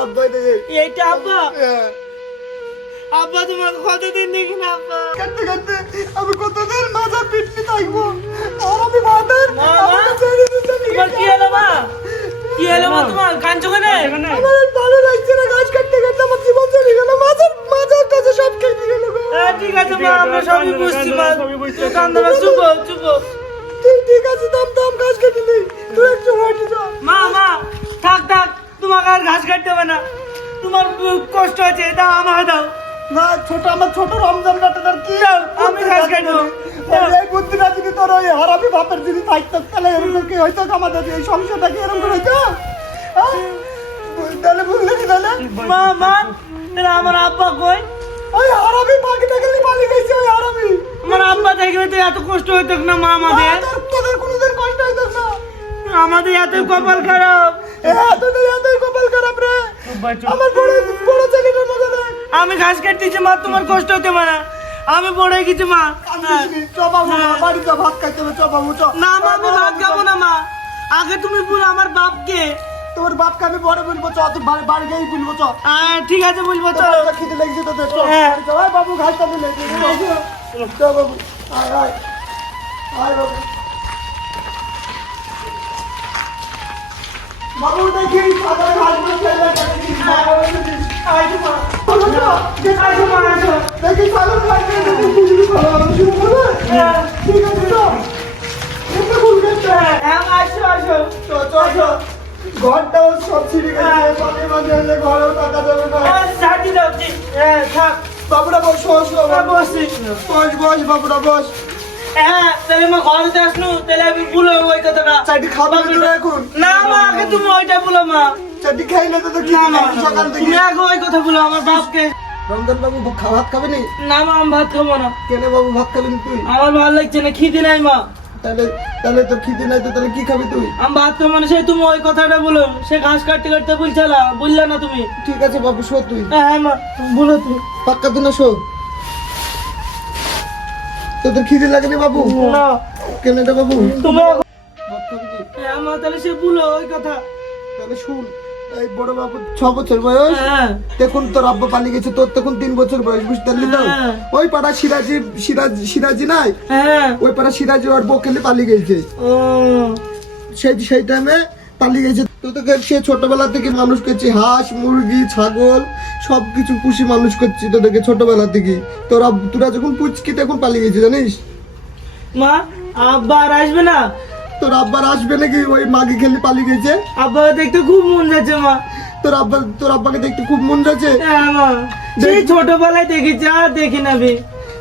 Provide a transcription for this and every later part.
আব্বাই দেখে এইটা আব্বা হ্যাঁ। আব্বা তোমাকে কতদিন দেখি না আব্বা কাটতে কাটতে আমি কতদিন মাথা পিটনি থাকবো আর আমি মাদার মা, আমাকে ছেড়ে দিতে তোমার কি হলো মা কি হলো মা তোমার কাঁদছো কেন আমার আর ভালো লাগছে না গাছ কাটতে কাটতে আমার জীবন চলে গেল মাথার মাথার কাছে সব কেটে গেল গো। হ্যাঁ ঠিক আছে মা আমরা সবই বুঝছি মা তুই কান্দো না চুপ হও, চুপ হও। ঠিক আছে দাম দাম গাছ কেটে নি তুই একটু হাঁটি যা মা থাক থাক তোমাকে আর ঘাস কাটতে হবে না তোমার কষ্ট হচ্ছে দাও আমাকে দাও না আমার ছোট রমজান কাটার কি আর আমি ঘাস কাটবো এই বুদ্ধিটা যদি তোর ওই হারামি বাপের যদি থাকতো তাহলে এরকম কি হয়তো আমাদের এই সংসারটা কি এরকম করে হইতো হ্যাঁ? তাহলে বুঝলি কি তাহলে মা তাহলে আমার আব্বা কই ওই হারামি পাখিটা গেলে পালিয়ে গেছে ওই হারামি আমার আব্বা থাকলে তো এত কষ্ট হইতো না মা আমাদের তোদের কোনোদিন কষ্ট হইতো না আমাদের এত কপাল খারাপ তোদের এতই কপাল খারাপ রে আমার বড় বড় ছেলেটার মতো রে আমি ঘাস কাটতেছি মা তোমার কষ্ট হতে পারে আমি বড় হয়ে গেছি মা বাড়িতে ভাত খাইতে হবে বাবু চ না মা আমি ভাত খাবো না মা আগে তুমি বলো আমার বাপকে তোর বাপকে আমি বড় বলবো চ তুই বাড়ি গিয়ে বলবো চ ঠিক আছে বলবো তো তোর খিদে লেগেছে তোদের চ হ্যাঁ। ওই বাবু ঘাস খাবি না চ বাবু আয় আয় আয় বাবু বাবু দেখি সাদা ঘাস খেলে দেখি দেখি সাদা ঘাস খেলে দেখি শুরু করবে ঠিক আছে তো এটা বলবে আসো ঘরটাও সব ছিঁড়ে গেছে মাঝে মাঝে এলে ঘরেও টাকা যাবে না ছাড়ি যাচ্ছি থাক বাবুরা বস বসছি বস বাবুরা বস তাহলে মা ঘরে আসনু তাহলে আমি বলো ওই কথাটা চাটি খাবে তোরা এখন না মা আগে তুমি ওইটা বলো মা চাটি খাইলে তো কি সকাল থেকে তুমি আগে ওই কথা বলো আমার বাপকে রমজান বাবু ভাত খাবে নি না মা আমি ভাত খাবো না কেন বাবু ভাত খাবি না তুই আমার ভালো লাগছে না খিদে নাই মা তাহলে তাহলে তো খিদে নাই তো তাহলে কি খাবি তুই আমি ভাত খাবো না সেই তুমি ওই কথাটা বলো সে ঘাস কাটতে কাটতে বলছিলা বললে না তুমি ঠিক আছে বাবু শো তুই হ্যাঁ মা বলো তুমি পাক্কা তুই না শো তোদের খিদে লাগেনি বাবু না কেন এটা বাবু তুমি ভাত খাবি কি? হ্যাঁ মা তাহলে সে বলো ওই কথা তাহলে শুন এই বড় বাবু 6 বছর বয়স হ্যাঁ দেখুন তোর আব্বা পালিয়ে গেছে তোর তখন 3 বছর বয়স বুঝতে পারলি তো হ্যাঁ। ওই পাড়া সিরাজি নাই হ্যাঁ ওই পাড়া সিরাজি ওর বকেলে পালিয়ে গেছে ও সেই টাইমে পালিয়ে গেছে তো তোকে সে ছোটবেলা থেকে মানুষ করছি হাঁস মুরগি ছাগল সবকিছু পুষি মানুষ করছি তোদেরকে ছোটবেলা থেকে তোরা যখন পুচকি তখন পালিয়ে গেছে জানিস মা আব্বা আর আসবে না তোর আব্বার আসবে নাকি ওই মাগি খেলে পালিয়ে গেছে আব্বা দেখতে খুব মন যাচ্ছে মা তোর আব্বাকে দেখতে খুব মন যাচ্ছে হ্যাঁ মা সেই ছোটবেলায় দেখেছি আর দেখি না বে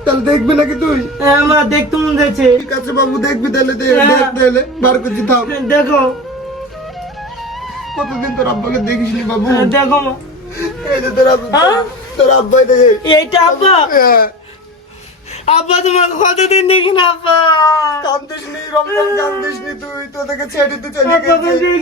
তাহলে দেখবি নাকি তুই হ্যাঁ মা দেখতে মন যাচ্ছে ঠিক আছে বাবু দেখবি তাহলে হ্যাঁ। দেখতে এলে বার করছি থাম দেখো কতদিন তোর আব্বাকে দেখিসনি বাবু দেখো মা এই যে তোর আব্বা হ্যাঁ? তোর আব্বাই দেখে এইটা আব্বা হ্যাঁ আব্বা তোমাকে কতদিন দেখি না আব্বা কান্দিসনি রমজান কান্দিসনি তুই তোদেরকে ছেড়ে দিতে চলে আব্বাকে গেছে দেখি